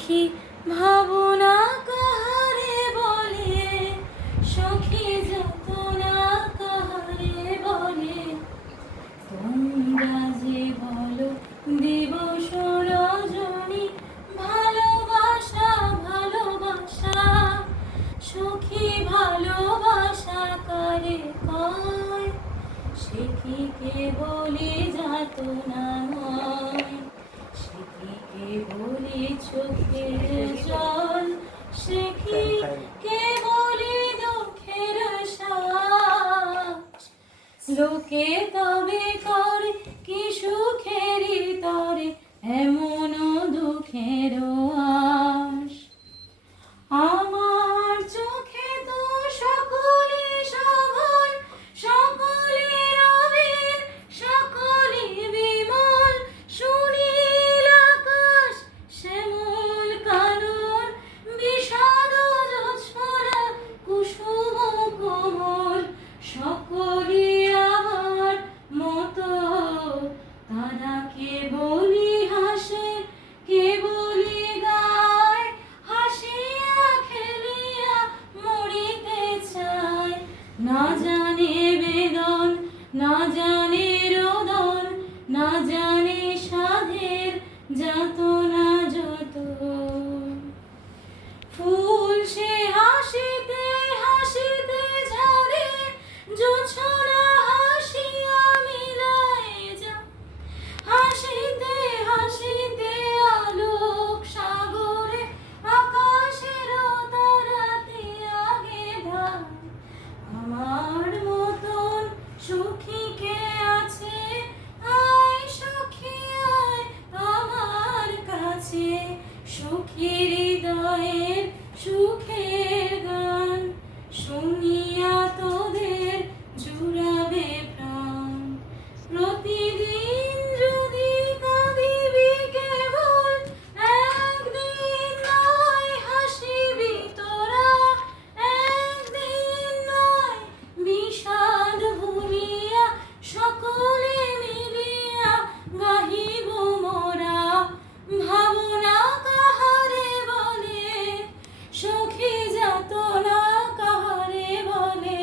সখী ভাবনা কাহারে বলে, সখী যাতনা কাহারে বলে। তোমরা যে বলো দিবস রজনী, ভালোবাসা ভালোবাসা, সখী ভালোবাসা কারে কয়, সে কি কেবলি যাতনা নয়, সে কি কেবলি চোখের জল, সে কি কেবলি দুঃখের শ্বাস। লোকে তবে করে কি সুখেরই তরে, এমন দুঃখের আশ। আমার চোখে তো সকলে সঘন, সকলে রবির, সকলে বিমল, সুনীল আকাশ, শ্যামল কানন, বিষাদ জোছনা, কুসুম কোমল, সকলে আমার মতো। তারা কেবলি হাসে, কেবলি গায়, হাসিয়া খেলিয়া মরিতে চায়। না জানে বেদন, না জানে রোদন, না জানে সাধের যাতনা যত। ফুল সে হাসিতে হাসিতে ঝরে, জোছনা হাসিয়া মিলায় যা। হাসিতে হাসিতে আলোক সাগরে, আকাশের তারাতে আগে ধায়। আমার মতন সুখী কে আছে, আয় সখী আয় আমার কাছে। সখী হৃদয়ের সুখের গান, শুনিয়া তোদের জুড়াবে প্রাণ। প্রতিদিন যদি কাঁদিবি কেবল, একদিন নয় হাসিবি তোরা, একদিন নয় বিষাদ ভুলিয়া, সকলে মিলিয়া গাহিব মোরা। ভাবনা কাহারে বলে, সখী যাতনা কাহারে বলে।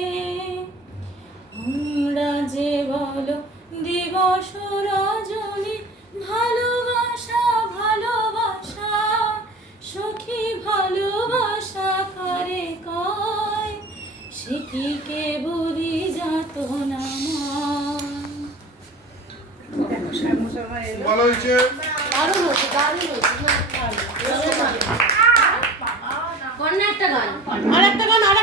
তোমরা যে বলো দিবস রজনী, ভালোবাসা ভালোবাসা, সখী ভালোবাসা কারে কয়, সে কি কেবলি যাতনা নয়। ভালো হয়েছে। দারুণ হয়েছে, দারুণ হয়েছে। একটা গান আর একটা গান, আর